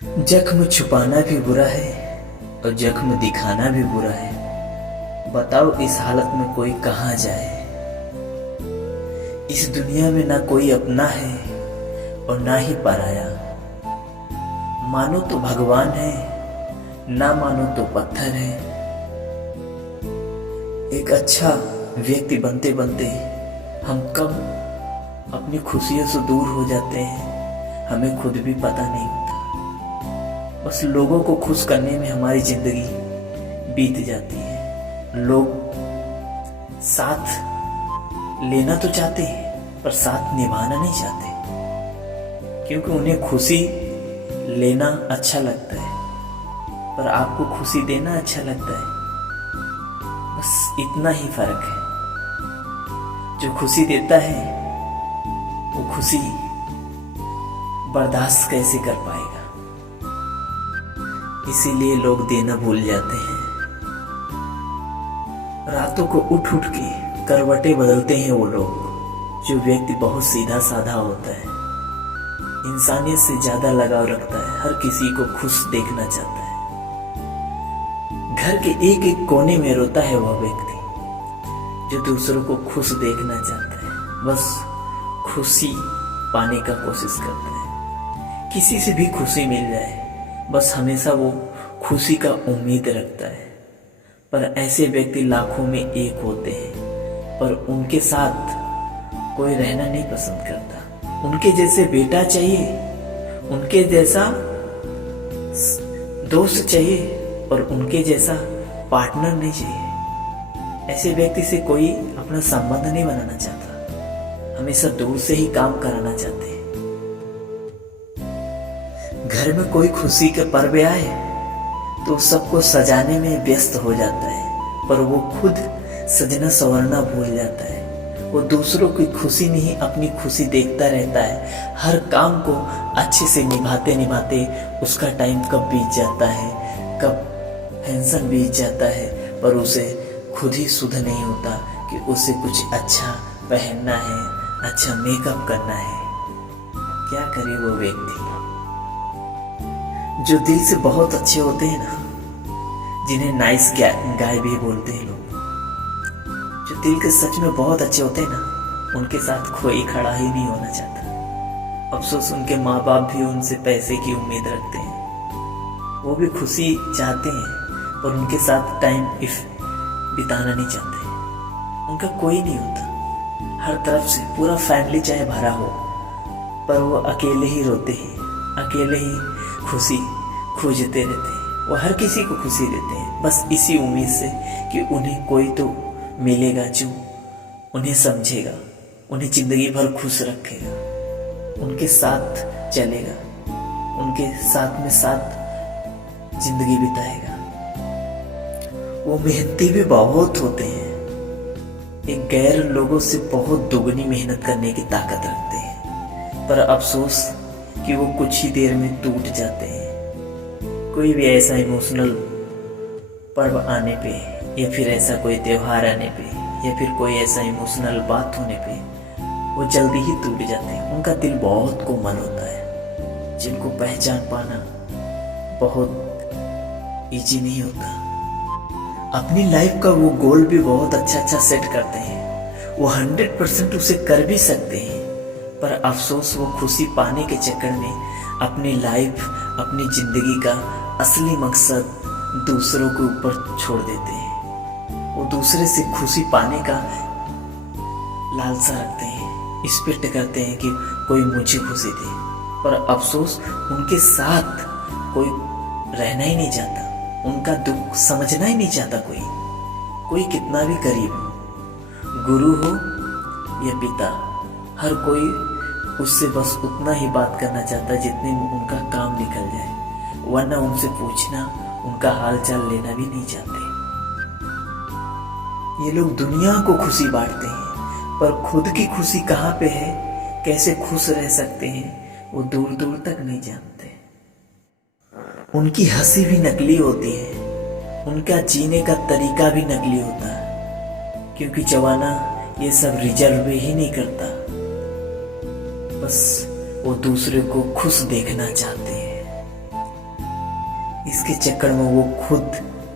जख्म छुपाना भी बुरा है और जख्म दिखाना भी बुरा है। बताओ इस हालत में कोई कहाँ जाए। इस दुनिया में ना कोई अपना है और ना ही पराया। मानो तो भगवान है, ना मानो तो पत्थर है। एक अच्छा व्यक्ति बनते बनते हम कब अपनी खुशियों से दूर हो जाते हैं, हमें खुद भी पता नहीं होता। बस लोगों को खुश करने में हमारी जिंदगी बीत जाती है। लोग साथ लेना तो चाहते हैं पर साथ निभाना नहीं चाहते, क्योंकि उन्हें खुशी लेना अच्छा लगता है पर आपको खुशी देना अच्छा लगता है। बस इतना ही फर्क है। जो खुशी देता है वो खुशी बर्दाश्त कैसे कर पाएगा। इसीलिए लोग देना भूल जाते हैं। रातों को उठ उठ के करवटें बदलते हैं वो लोग। जो व्यक्ति बहुत सीधा साधा होता है, इंसानियत से ज्यादा लगाव रखता है, हर किसी को खुश देखना चाहता है। घर के एक एक कोने में रोता है वह व्यक्ति जो दूसरों को खुश देखना चाहता है। बस खुशी पाने का कोशिश करता है। किसी से भी खुशी मिल जाए, बस हमेशा वो खुशी का उम्मीद रखता है। पर ऐसे व्यक्ति लाखों में एक होते हैं, पर उनके साथ कोई रहना नहीं पसंद करता। उनके जैसे बेटा चाहिए, उनके जैसा दोस्त चाहिए, पर उनके जैसा पार्टनर नहीं चाहिए। ऐसे व्यक्ति से कोई अपना संबंध नहीं बनाना चाहता, हमेशा दूर से ही काम कराना चाहते हैं। घर में कोई खुशी के पर्व आए तो सबको सजाने में व्यस्त हो जाता है, पर वो खुद सजना संवरना भूल जाता है। वो दूसरों की खुशी में ही अपनी खुशी देखता रहता है। हर काम को अच्छे से निभाते निभाते उसका टाइम कब बीत जाता है, कब टेंशन बीत जाता है, पर उसे खुद ही सुध नहीं होता कि उसे कुछ अच्छा पहनना है, अच्छा मेकअप करना है। क्या करे वो व्यक्ति जो दिल से बहुत अच्छे होते हैं ना, जिन्हें नाइस गाय भी बोलते हैं लोग, जो दिल के सच में बहुत अच्छे होते हैं ना, उनके साथ कोई खड़ा ही नहीं होना चाहता। अफसोस उनके माँ बाप भी उनसे पैसे की उम्मीद रखते हैं। वो भी खुशी चाहते हैं पर उनके साथ टाइम बिताना नहीं चाहते। उनका कोई नहीं होता। हर तरफ से पूरा फैमिली चाहे भरा हो, पर वो अकेले ही रोते हैं, अकेले ही खुशी खोजते रहते हैं। वो हर किसी को खुशी देते हैं, बस इसी उम्मीद से कि उन्हें कोई तो मिलेगा जो उन्हें समझेगा, उन्हें जिंदगी भर खुश रखेगा, उनके साथ चलेगा, उनके साथ में साथ जिंदगी बिताएगा। वो मेहनती भी बहुत होते हैं। एक गैर लोगों से बहुत दोगुनी मेहनत करने की ताकत रखते हैं, पर अफसोस कि वो कुछ ही देर में टूट जाते हैं। कोई भी ऐसा इमोशनल पर्व आने पे, या फिर ऐसा कोई त्योहार आने पे, या फिर कोई ऐसा इमोशनल बात होने पे वो जल्दी ही टूट जाते हैं। उनका दिल बहुत कोमल होता है, जिनको पहचान पाना बहुत इजी नहीं होता। अपनी लाइफ का वो गोल भी बहुत अच्छा सेट करते हैं। वो 100% उसे कर भी सकते हैं, पर अफसोस वो खुशी पाने के चक्कर में अपनी लाइफ, अपनी जिंदगी का असली मकसद दूसरों के ऊपर छोड़ देते हैं। वो दूसरे से खुशी पाने का लालसा रखते हैं, एक्सपेक्ट करते हैं कि कोई मुझे खुशी दे, पर अफसोस उनके साथ कोई रहना ही नहीं चाहता, उनका दुख समझना ही नहीं चाहता। कोई कितना भी करीब हो, गुरु हो या पिता, हर कोई उससे बस उतना ही बात करना चाहता है जितने में उनका काम निकल जाए, वरना उनसे पूछना, उनका हाल चाल लेना भी नहीं चाहते। ये लोग दुनिया को खुशी बांटते हैं, पर खुद की खुशी कहाँ पे है, कैसे खुश रह सकते हैं, वो दूर दूर तक नहीं जानते। उनकी हंसी भी नकली होती है, उनका जीने का तरीका भी नकली होता है, क्योंकि जमाना ये सब रिजर्व ही नहीं करता। बस वो दूसरे को खुश देखना चाहते हैं। जिसके चक्कर में वो खुद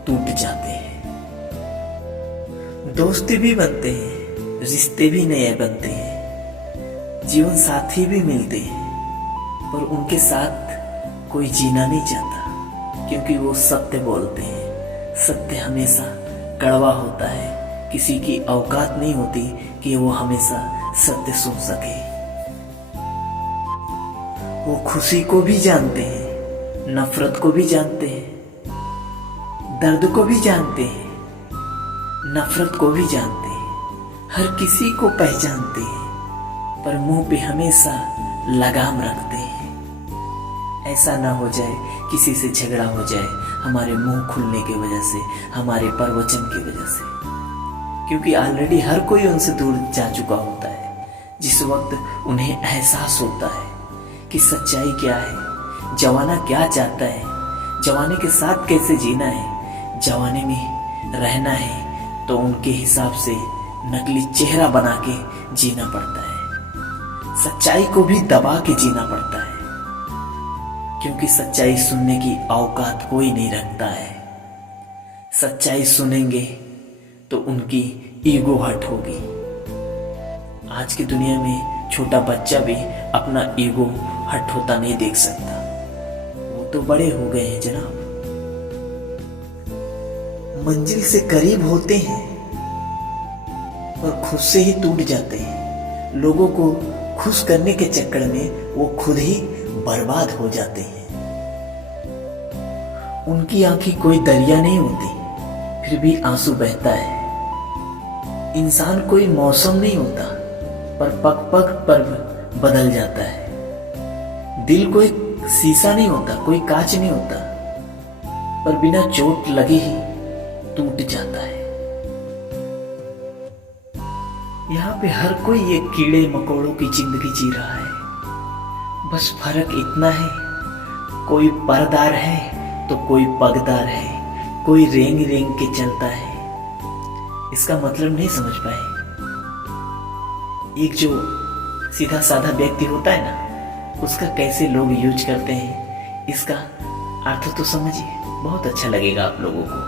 टूट जाते हैं। दोस्ती भी बनते हैं, रिश्ते भी नए बनते हैं, जीवन साथी भी मिलते हैं, पर उनके साथ कोई जीना नहीं चाहता, क्योंकि वो सत्य बोलते हैं। सत्य हमेशा कड़वा होता है, किसी की औकात नहीं होती कि वो हमेशा सत्य सुन सके। वो खुशी को भी जानते हैं, नफरत को भी जानते हैं, दर्द को भी जानते हैं, नफरत को भी जानते हैं, हर किसी को पहचानते हैं, पर मुंह पे हमेशा लगाम रखते हैं। ऐसा ना हो जाए किसी से झगड़ा हो जाए हमारे मुंह खुलने की वजह से, हमारे प्रवचन की वजह से, क्योंकि ऑलरेडी हर कोई उनसे दूर जा चुका होता है। जिस वक्त उन्हें एहसास होता है कि सच्चाई क्या है, जवाना क्या चाहता है, जवानी के साथ कैसे जीना है, जवानी में रहना है, तो उनके हिसाब से नकली चेहरा बना के जीना पड़ता है। सच्चाई को भी दबा के जीना पड़ता है, क्योंकि सच्चाई सुनने की औकात कोई नहीं रखता है। सच्चाई सुनेंगे तो उनकी ईगो हर्ट होगी। आज की दुनिया में छोटा बच्चा भी अपना ईगो हर्ट होता नहीं देख सकता, वो तो बड़े हो गए हैं जनाब। मंजिल से करीब होते हैं और खुद से ही टूट जाते हैं। लोगों को खुश करने के चक्कर में वो खुद ही बर्बाद हो जाते हैं। उनकी आंखें कोई दरिया नहीं होती, फिर भी आंसू बहता है। इंसान कोई मौसम नहीं होता, पर पग पग पर बदल जाता है। दिल कोई शीशा नहीं होता, कोई कांच नहीं होता, पर बिना चोट लगे ही टूट जाता है। यहाँ पे हर कोई ये कीड़े मकोड़ों की जिंदगी जी रहा है। बस फर्क इतना है, कोई परदार है तो कोई पगदार है, कोई रेंग रेंग के चलता है। इसका मतलब नहीं समझ पाए। एक जो सीधा साधा व्यक्ति होता है ना, उसका कैसे लोग यूज करते हैं, इसका अर्थ तो समझिए। बहुत अच्छा लगेगा आप लोगों को,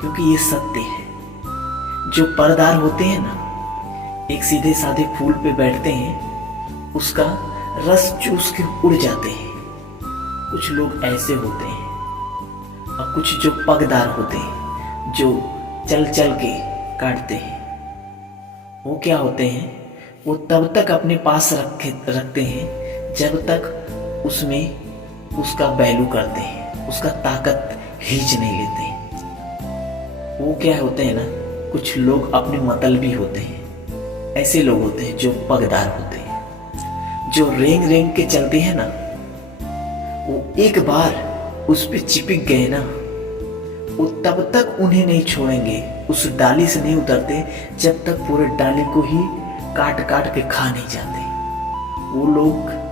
क्योंकि ये सत्य है। जो परदार होते हैं ना, एक सीधे साधे फूल पे बैठते हैं, उसका रस चूस के उड़ जाते हैं। कुछ लोग ऐसे होते हैं, और कुछ जो पगदार होते हैं, जो चल चल के काटते हैं। वो क्या होते हैं, वो तब तक अपने पास रखते हैं जब तक उसमें उसका वैल्यू करते हैं, उसका ताकत खींच नहीं लेते। वो क्या होते हैं ना, कुछ लोग अपने मतलबी होते हैं। ऐसे लोग होते हैं जो पगदार होते हैं, जो रेंग रेंग के चलते हैं ना, वो एक बार उस पे चिपक गए ना, वो तब तक उन्हें नहीं छोड़ेंगे, उस डाली से नहीं उतरते जब तक पूरे डाली को ही काट काट के खा नहीं जाते। वो लोग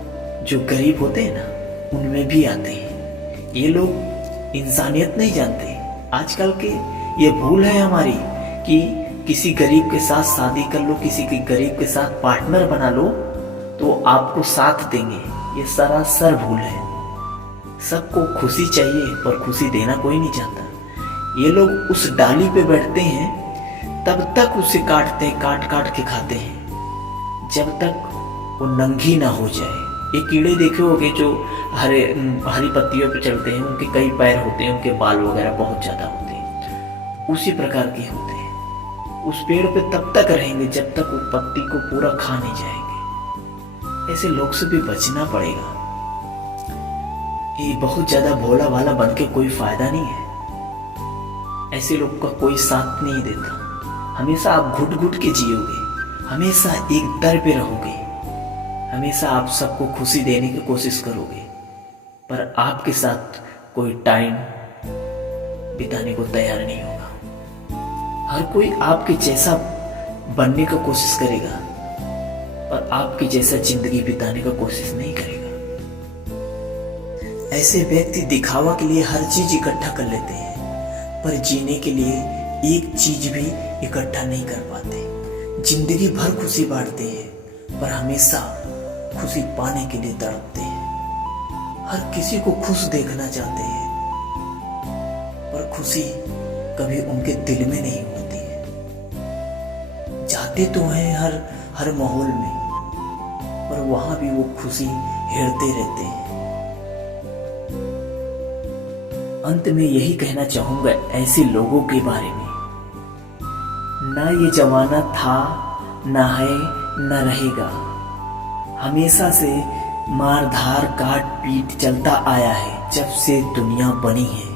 जो गरीब होते हैं ना, उनमें भी आते हैं। ये लोग इंसानियत नहीं जानते। आजकल के ये भूल है हमारी कि किसी गरीब के साथ शादी कर लो, किसी के गरीब के साथ पार्टनर बना लो तो आपको साथ देंगे। ये सरासर भूल है। सबको खुशी चाहिए, पर खुशी देना कोई नहीं चाहता। ये लोग उस डाली पे बैठते हैं, तब तक उसे काटते हैं, काट काट के खाते हैं, जब तक वो नंगी ना हो जाए। ये कीड़े देखे होंगे जो हरी पत्तियों पे चलते हैं, उनके कई पैर होते हैं, उनके बाल वगैरह बहुत ज़्यादा होते हैं, उसी प्रकार के होते हैं। उस पेड़ पे तब तक रहेंगे जब तक वो पत्ती को पूरा खा नहीं जाएंगे। ऐसे लोग से भी बचना पड़ेगा। ये बहुत ज्यादा भोला भाला बन के कोई फायदा नहीं है। ऐसे लोग का कोई साथ नहीं देता। हमेशा आप घुट घुट के जियोगे, हमेशा एक दर पे रहोगे, हमेशा आप सबको खुशी देने की कोशिश करोगे, पर आपके साथ कोई टाइम बिताने को तैयार नहीं होगा। हर कोई आपके जैसा बनने का कोशिश करेगा, पर आपके जैसा जिंदगी बिताने का कोशिश नहीं करेगा। ऐसे व्यक्ति दिखावा के लिए हर चीज इकट्ठा कर लेते हैं, पर जीने के लिए एक चीज भी इकट्ठा नहीं कर पाते। जिंदगी भर खुशी बांटते हैं, पर हमेशा खुशी पाने के लिए तड़पते हैं। हर किसी को खुश देखना चाहते हैं, खुशी कभी उनके दिल में नहीं होती है। जाते तो हैं हर माहौल में, पर वहां भी वो खुशी हेरते रहते हैं। अंत में यही कहना चाहूंगा ऐसे लोगों के बारे में, ना ये जमाना था, ना है, ना रहेगा। हमेशा से मार धार काट पीट चलता आया है। जब से दुनिया बनी है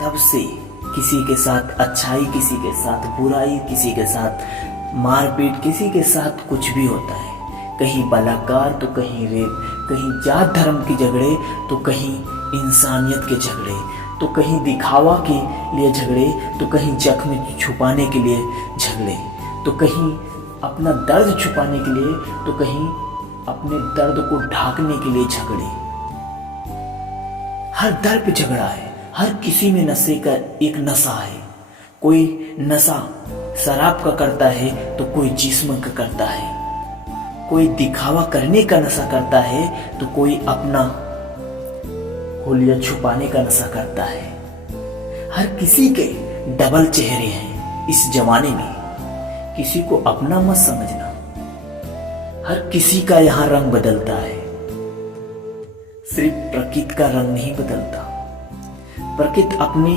तब से किसी के साथ अच्छाई, किसी के साथ बुराई, किसी के साथ मारपीट, किसी के साथ कुछ भी होता है। कहीं बलात्कार तो कहीं रेप, कहीं जात धर्म के झगड़े तो कहीं इंसानियत के झगड़े, तो कहीं दिखावा के लिए झगड़े, तो कहीं जख्म छुपाने के लिए झगड़े, तो कहीं अपना दर्द छुपाने के लिए, तो कहीं अपने दर्द को ढाकने के लिए झगड़े। हर दर पे झगड़ा है। हर किसी में नशे का एक नशा है। कोई नशा शराब का करता है तो कोई जिस्म का करता है। कोई दिखावा करने का नशा करता है तो कोई अपना हुलिया छुपाने का नशा करता है। हर किसी के डबल चेहरे हैं इस जमाने में। किसी को अपना मत समझना। हर किसी का यहाँ रंग बदलता है। सिर्फ प्रकृति का रंग नहीं बदलता। प्रकृति अपने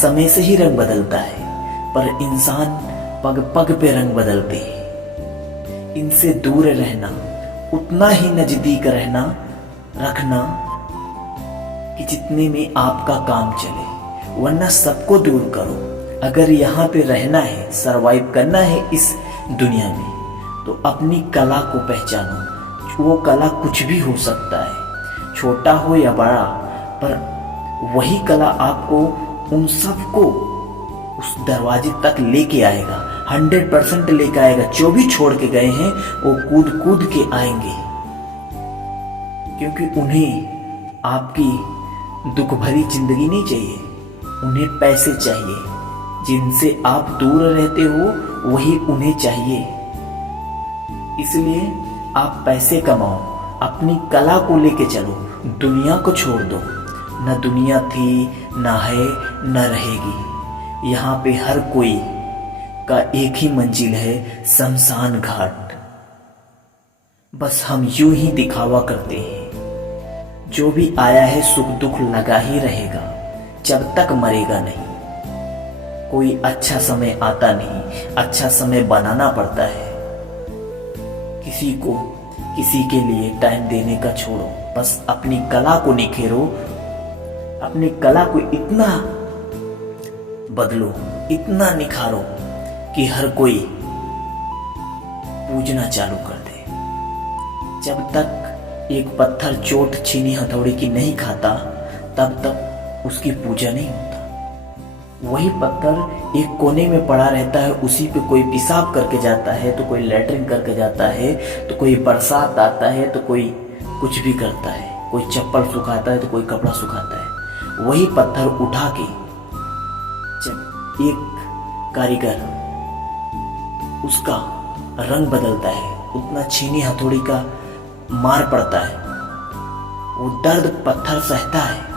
समय से ही रंग बदलता है, पर इंसान पग पग पे रंग बदलते हैं। इनसे दूर रहना, उतना ही नजदीक रहना रखना कि जितने में आपका काम चले, वरना सबको दूर करो। अगर यहाँ पे रहना है, सरवाइव करना है इस दुनिया में, तो अपनी कला को पहचानो। वो कला कुछ भी हो सकता है, छोटा हो या बड़ा, पर वही कला आपको उन सबको उस दरवाजे तक लेके आएगा। 100% लेके आएगा। जो भी छोड़ के गए हैं वो कूद कूद के आएंगे, क्योंकि उन्हें आपकी दुख भरी जिंदगी नहीं चाहिए। उन्हें पैसे चाहिए। जिनसे आप दूर रहते हो वही उन्हें चाहिए। इसलिए आप पैसे कमाओ, अपनी कला को लेके चलो, दुनिया को छोड़ दो। न दुनिया थी, न है, न रहेगी। यहाँ पे हर कोई का एक ही मंजिल है, शमशान घाट। बस हम यूं ही दिखावा करते हैं। जो भी आया है सुख दुख लगा ही रहेगा, जब तक मरेगा नहीं। कोई अच्छा समय आता नहीं, अच्छा समय बनाना पड़ता है। किसी को किसी के लिए टाइम देने का छोड़ो, बस अपनी कला को निखेरो। अपनी कला को इतना बदलो, इतना निखारो कि हर कोई पूजना चालू कर दे। जब तक एक पत्थर चोट छीनी हथौड़ी की नहीं खाता, तब तक उसकी पूजा नहीं होता। वही पत्थर एक कोने में पड़ा रहता है, उसी पे कोई पेशाब करके जाता है, तो कोई लैट्रिन करके जाता है, तो कोई बरसात आता है, तो कोई कुछ भी करता है, कोई चप्पल सुखाता है, तो कोई कपड़ा सुखाता है। वही पत्थर उठा के जब एक कारीगर उसका रंग बदलता है, उतना छीनी हथौड़ी का मार पड़ता है, वो दर्द पत्थर सहता है।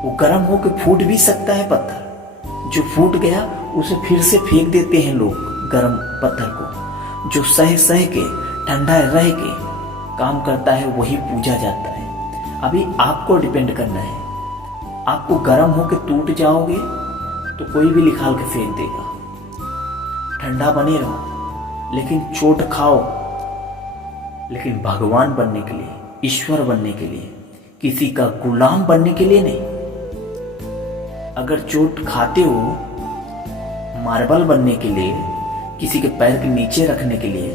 वो गर्म होकर फूट भी सकता है पत्थर। जो फूट गया उसे फिर से फेंक देते हैं लोग, गर्म पत्थर को। जो सह के ठंडा रह के काम करता है वही पूजा जाता है। अभी आपको डिपेंड करना है। आपको गर्म होकर टूट जाओगे तो कोई भी निकाल के फेंक देगा। ठंडा बने रहो, लेकिन चोट खाओ, लेकिन भगवान बनने के लिए, ईश्वर बनने के लिए, किसी का गुलाम बनने के लिए नहीं। अगर चोट खाते हो मार्बल बनने के लिए, किसी के पैर के नीचे रखने के लिए,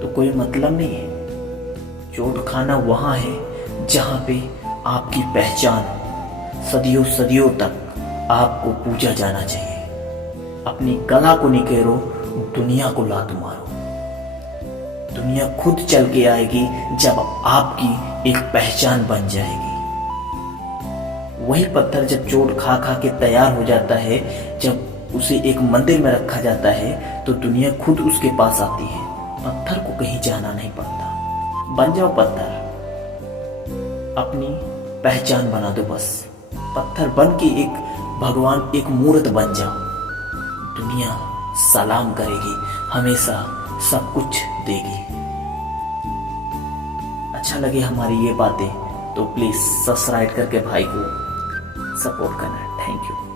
तो कोई मतलब नहीं है। चोट खाना वहां है जहां पे आपकी पहचान सदियों सदियों तक आपको पूजा जाना चाहिए। अपनी कला को निखेरो, दुनिया को लात मारो। दुनिया खुद चल के आएगी जब आपकी एक पहचान बन जाएगी। वही पत्थर जब चोट खा खा के तैयार हो जाता है, जब उसे एक मंदिर में रखा जाता है, तो दुनिया खुद उसके पास आती है। पत्थर को कहीं जाना नहीं पड़ता। बन जाओ पत्थर, अपनी पहचान बना दो, बस पत्थर बन के एक भगवान, एक मूर्त बन जाओ। दुनिया सलाम करेगी, हमेशा सब कुछ देगी। अच्छा लगे हमारी ये बातें तो प्लीज सब्सक्राइब करके भाई को सपोर्ट करना। Thank you.